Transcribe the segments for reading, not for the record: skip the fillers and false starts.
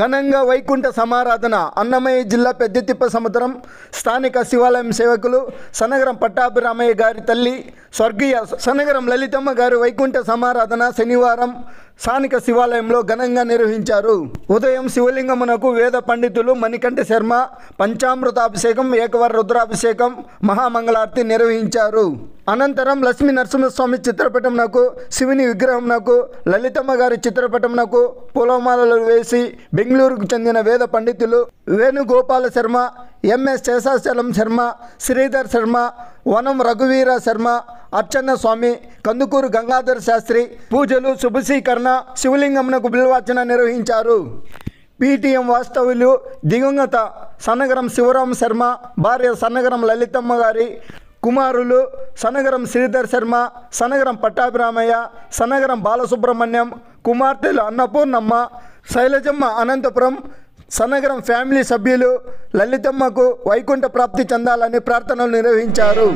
ఘనంగా వైకుంఠ సమారాధన అన్నమయ్య జిల్లా పెద్దతిప్ప సముద్రం స్థానిక శివాలయం సేవకులు సనగరం పట్టాభిరామయ్య గారి తల్లి స్వర్గీయ సనగరం లలితమ్మ గారి వైకుంఠ సమారాధన శనివారం స్థానిక శివాలయంలో ఘనంగా నిర్వహించారు. ఉదయం శివలింగమునకు వేద పండితులు మణికంఠ శర్మ పంచామృతాభిషేకం, ఏకవర రుద్రాభిషేకం, మహామంగళారతి నిర్వహించారు. అనంతరం లక్ష్మీ నరసింహస్వామి చిత్రపటంనకు, శివుని విగ్రహంనకు, లలితమ్మ గారి చిత్రపటంనకు పూలమాలలు వేసి బెంగళూరుకు చెందిన వేద పండితులు వేణుగోపాల శర్మ, ఎంఎస్ శేషాచలం శర్మ, శ్రీధర్ శర్మ, వనం రఘువీర శర్మ, అర్చన్న స్వామి, కందుకూరు గంగాధర శాస్త్రి పూజలు, శుభశీకరణ, శివలింగమునకు బిల్వార్చన నిర్వహించారు. పీటీఎం వాస్తవ్యులు దివంగత సనగరం శివరామ శర్మ భార్య సనగరం లలితమ్మ గారి కుమారులు సనగరం శ్రీధర్ శర్మ, సనగరం పట్టాభిరామయ్య, సనగరం బాలసుబ్రహ్మణ్యం, కుమార్తెలు అన్నపూర్ణమ్మ, శైలజమ్మ అనంతపురం, సనగరం ఫ్యామిలీ సభ్యులు లలితమ్మకు వైకుంఠ ప్రాప్తి చెందాలని ప్రార్థనలు నిర్వహించారు.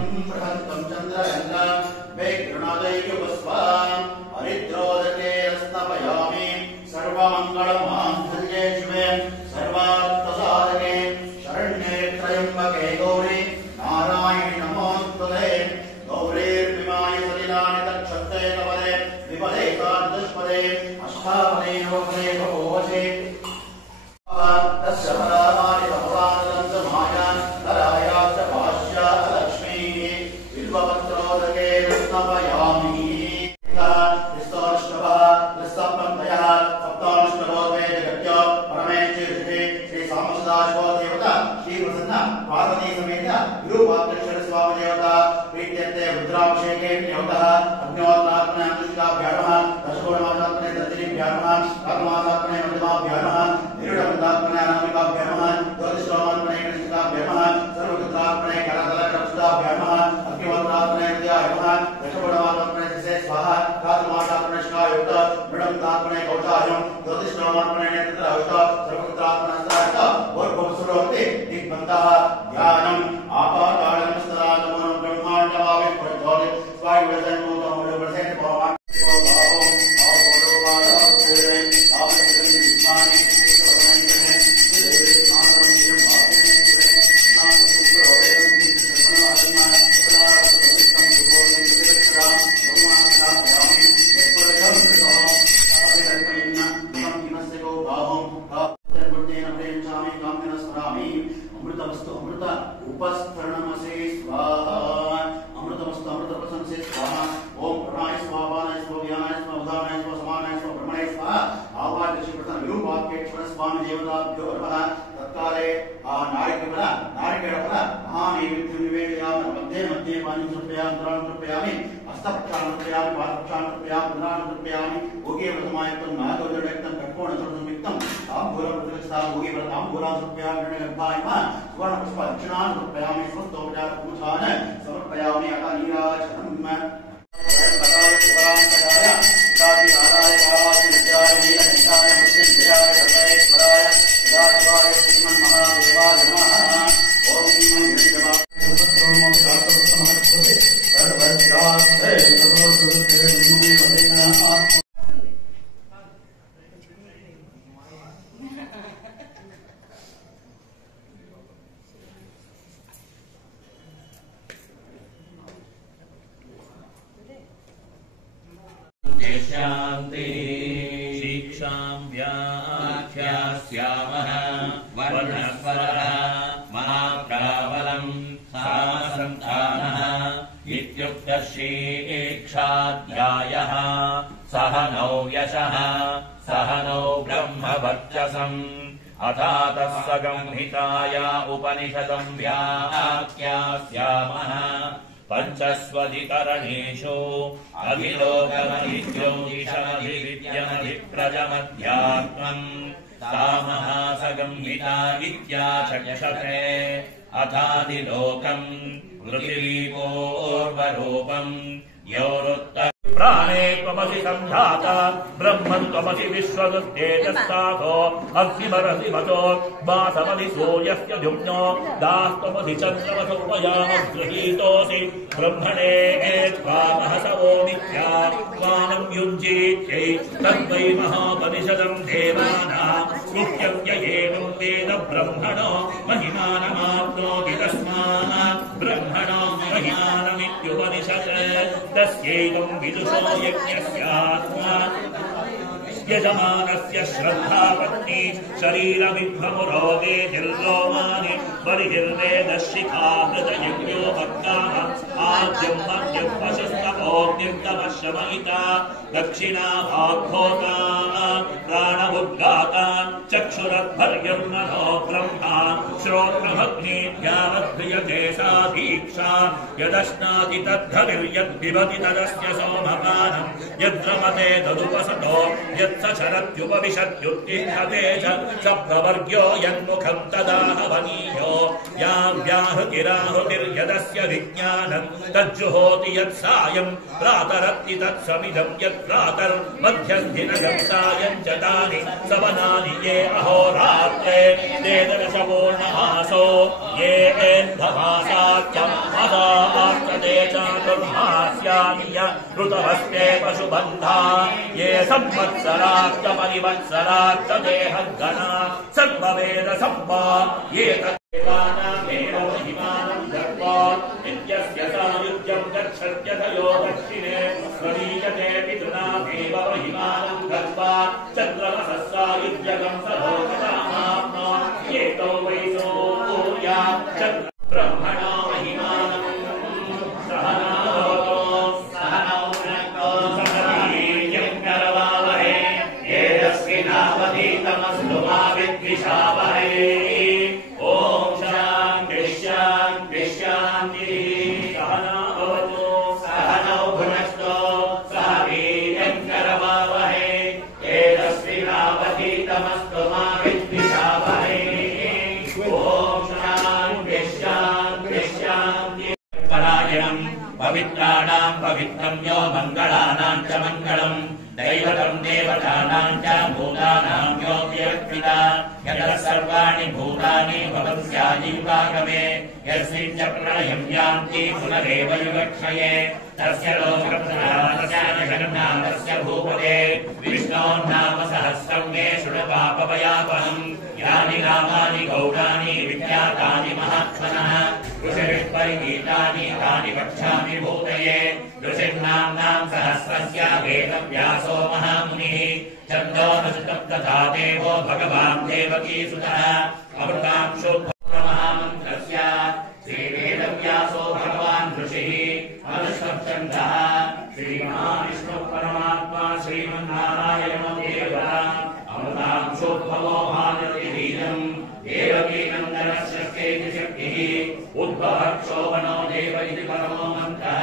सह नौ यशः सह नौ ब्रह्मवर्चसम् अथातः सगंहिताया उपनिषदम् व्याख्यास्यामः पञ्चस्वधिकरणेषु अखिलोकमधिज्योतिषमधिविद्यमधिप्रजमध्यात्मम् तामहासगंहिता विद्याचक्षते अथादिलोकम् पृथिवीपूर्वरूपम् यौरुत्तर प्राणे त्वमसि सन्धाता ब्रह्मन् त्वमसि विश्वदुत्तेजस्तातो अग्निमरसि वचो वासमसि सूर्यस्य जुम्नो दास्त्वमसि चन्द्रमसोपयामगृहीतोऽसि ब्रह्मणे त्वामहसवो मिथ्या त्वानं युञ्जीत्यै तद्वै महापनिषदं देवानां गुह्यव्ययेनं वेद ब्रह्मणो महिमानमाप्नोति तस्मात् ब्रह्मणो महिमानमित्युपनिषत् तस्यैवं विदुषो यज्ञस्यात्मा यजमानस्य श्रद्धापत्नी शरीरविभ्रमुरोगे निर्लोमानि बलिर्वेदशिखा हृदयज्ञो भक्ताः आद्यं मध्यं वशस्तपोऽग्निर्दमशमयिता दक्षिणाभाग्भोता प्राणमुद्गाता चक्षुरद्भर्यं मनो ब्रह्मा श्रोत्रमग्निभ्यामध्रियते सा दीक्षा यदश्नाति तद्धविर्यद्भिबति तदस्य सोमपानं यद्रमते तदुपसतो यत्सचरत्युपविशत्युत्तिष्ठते च प्रवर्ग्यो यन्मुखं तदाहवनीयो यां व्याहृतिराहृतिर्यदस्य विज्ञानं तज्जुहोति यत्सायं प्रातरत्ति तत्समिधं यत्प्रातर्मध्यन्धिनयं सायं च तानि सवनानि ये अहोरात्रे ते दशपूर्णमासो ये एन्धमासाख्यं मदावर्तते चातुर्मास्यानि ऋतवस्ते पशुबन्धा ये संवत्सराक्तपरिवत्सराक्त देहगणा सर्ववेद सम्मा ये तदेवानामेव महिमानं दत्त्वा नित्यस्य सायुज्यं गच्छत्यथयो दक्षिणे स्वदीयते पितॄणामेव महिमानं दत्त्वा चन्द्रमसः सायुज्यगं सलोकतामाप्नो ये तौ वै सूर्या ब्रह्मणो महिमानं सहनावतो सहनौ भुनक्तो सहवीर्यं करवावहै तेजस्विनावधीतमस्तु मा विद्विषावहै ॐ शान्तिः शान्तिः शान्तिः सहनावतो सहनौ भुनक्तो सहवीर्यं करवावहै तेजस्विनावधीतमस्तु मा विद्विषावहै ॐ शान्तिः शान्तिः शान्तिः परायणम् पवित्राणां पवित्रं यो मङ्गलानां च मङ्गलम् दैवतं देवतानां च भूतानां यो व्यक्तिता यतः सर्वाणि भूतानि भवत्याजीवागमे यस्मिन् च प्रलयं यान्ति पुनरेव विवक्षये तस्य लोकप्रधानस्य जगन्नाथस्य भूपते विष्णोर्नाम सहस्रं मे शृणुपापवयापहम् यानि नामानि गौराणि विख्यातानि महात्मनः ऋषिभिः तानि वक्ष्यामि भूतये ऋषिर्नाम्नां सहस्रस्य वेदव्यासो महामुनिः छन्दोमृतं तथा देवो भगवान् देवकीसुतः अमृतांशो महामन्त्रस्य श्रीवेदव्यासो भगवान् ऋषिः अनुष्ठप्छन्दः श्रीमहाविष्णुः परमात्मा श्रीमन्नारायणो देवः अमृतांशोद्भवो भानुर्यवीरम् देवकीनन्दनस्य शक्तिः उद्भवः क्षोभनो देव इति परमो मन्त्रः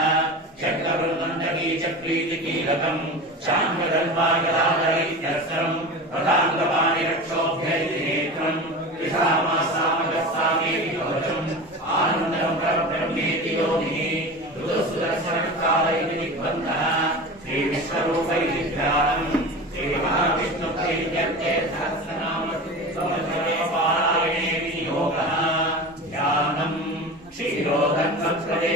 चक्रवृन्दकी चक्रीति कीलकम् शाङ्गधर्मागदाधरैत्यस्त्रम् प्रधान्तपाणिरक्षोभ्यैति नेत्रम् विधामासामगस्सामेति कवचम् आनन्दम् परब्रह्मेति योगिः ऋतुसुदर्शनकाल इति दिग्बन्धः श्रीविश्वरूपैति ध्यानम् श्रीमहाविष्णुप्रीत्यर्थे सहस्रनाम समर्पणेति योगः ध्यानम् क्षीरोदन्वत्प्रदे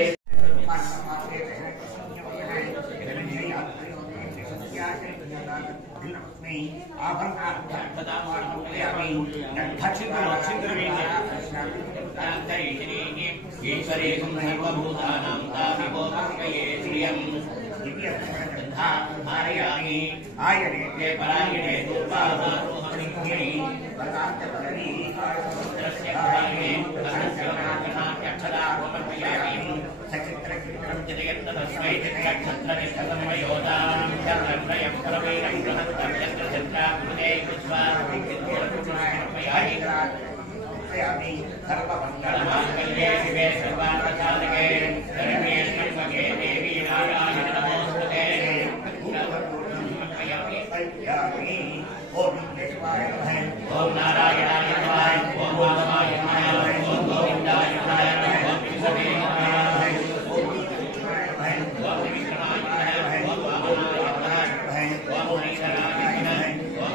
आयने परायणे सचित्रचित्रं जयन्तस्मै चित्रक्षत्रनिष्ठतमयोदां चन्द्रप्रयं प्रवीरं बृहत्तं चन्द्रचित्राकृते पुष्पामयामि सर्वमङ्गलमाङ्गल्ये शिवे सर्वार्थसाधके शरण्ये त्र्यम्बके देवी नारायणि नमोस्तुते ओम नारायणाय नमः ओम वासवाय नमः ओम गोविन्दाय नमः ओम विष्णवे नमः ओम विष्णुवाय नमः ओम वामनाय नमः ओम हरिहराय नमः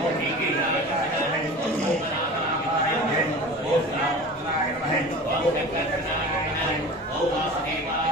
ओम नीलकण्ठाय नमः ओम सोमनाथाय नमः ओम रामाय नमः ओम वेंकटरमणाय नमः ओम वासुदेवाय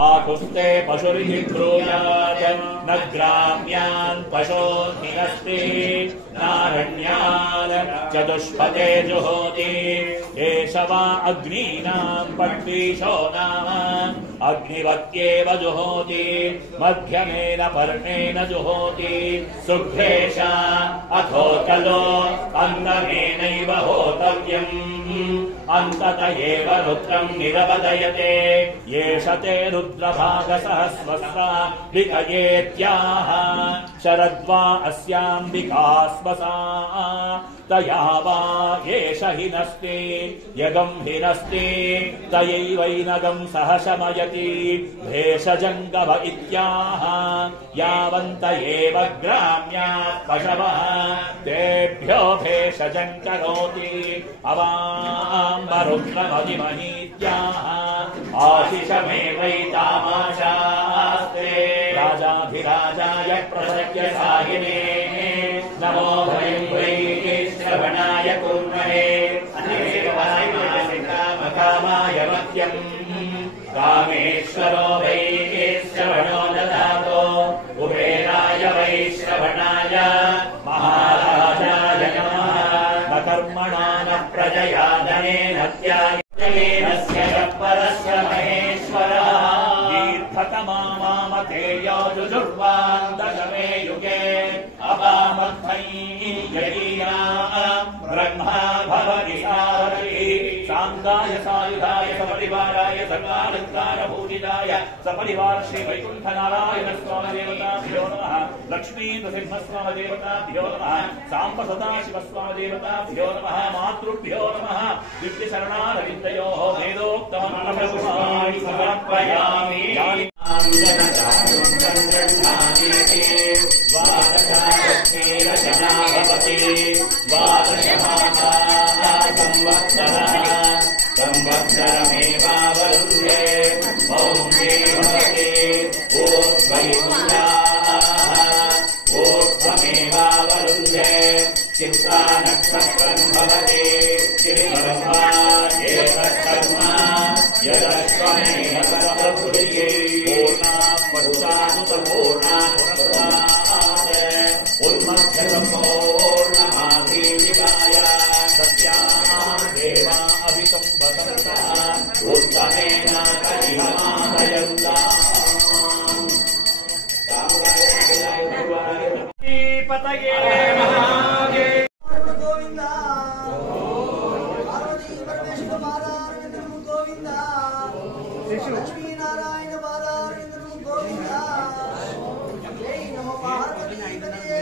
आकुस्ते पशुरिहि ब्रूयात् न ग्राम्यान् पशोऽस्ति नारण्यान् चतुष्पदे जुहोति एष वा अग्नीनां पट्वीशो नाम अग्निवत्येव जुहोति मध्यमेन पर्णेन जुहोति सुघ्रेश अथो कलो अन्नमेनैव होतव्यम् अन्तत एव रुद्रं निरवदयते येष ते रुद्रभागसहस्वसा विकयेत्याह शरद्वा अस्याम्बिका स्वसा तया वा एष हिनस्ति यगं हिनस्ति तयैवैनगं सह शमयति भेषजङ्गव इत्याह यावन्त एव ग्राम्याः पशवः तेभ्यो भेषजं करोति अवाम्बरुद्रमधिमहीत्याह आशिषमेवैतामाशास्ते राजाधिराजाय प्रसज्ञसायिने नमो भयं वै श्रवणाय कुर्महे कामाय मत्यम् कामेश्वरो वै श्रवणो ददातो कुबेराय वै श्रवणाय महाराजाय नमः न कर्मणा न प्रजया धनेन त्यागेनस्य परस्य महेश्वरः दीर्घतमामामतेयो जुजुर्वान् दशमे युगे अपामर्थै यदीना ब्रह्मा भवति साङ्गाय सायुधाय सपरिवाराय सर्वालङ्कारभूषिताय सपरिवार श्री वैकुण्ठनारायण स्वामी देवताभ्यो नमः लक्ष्मी नृसिंहस्वामी देवताभ्यो नमः साम्ब सदाशिवस्वामी देवताभ्यो नमः मातृभ्यो नमः दिव्यशरणारविन्दयोः वेदोक्तमन्नप्रभुवाणि समर्पयामि द्वादशारचना भवति संवत्सरमेवावरुन्धे पौर्णे भवति ऊर्ध्वमेवावरुन्धे चित्ता नक्षत्रं भवति चिरब्रह्मा एतत्कर्म यदश्वमेव सर्वभूये पूर्णा परुषानुतपूर्णा उन्मध्यसम्पूर्णमाधीशिवाय सत्याः देवा अभिसंवदन्तः उत्तमेन कलिहमादयन्ताः पतये लक्ष्मीनारायण बालारविंद गोविंदा जय नमो पार्वती पतये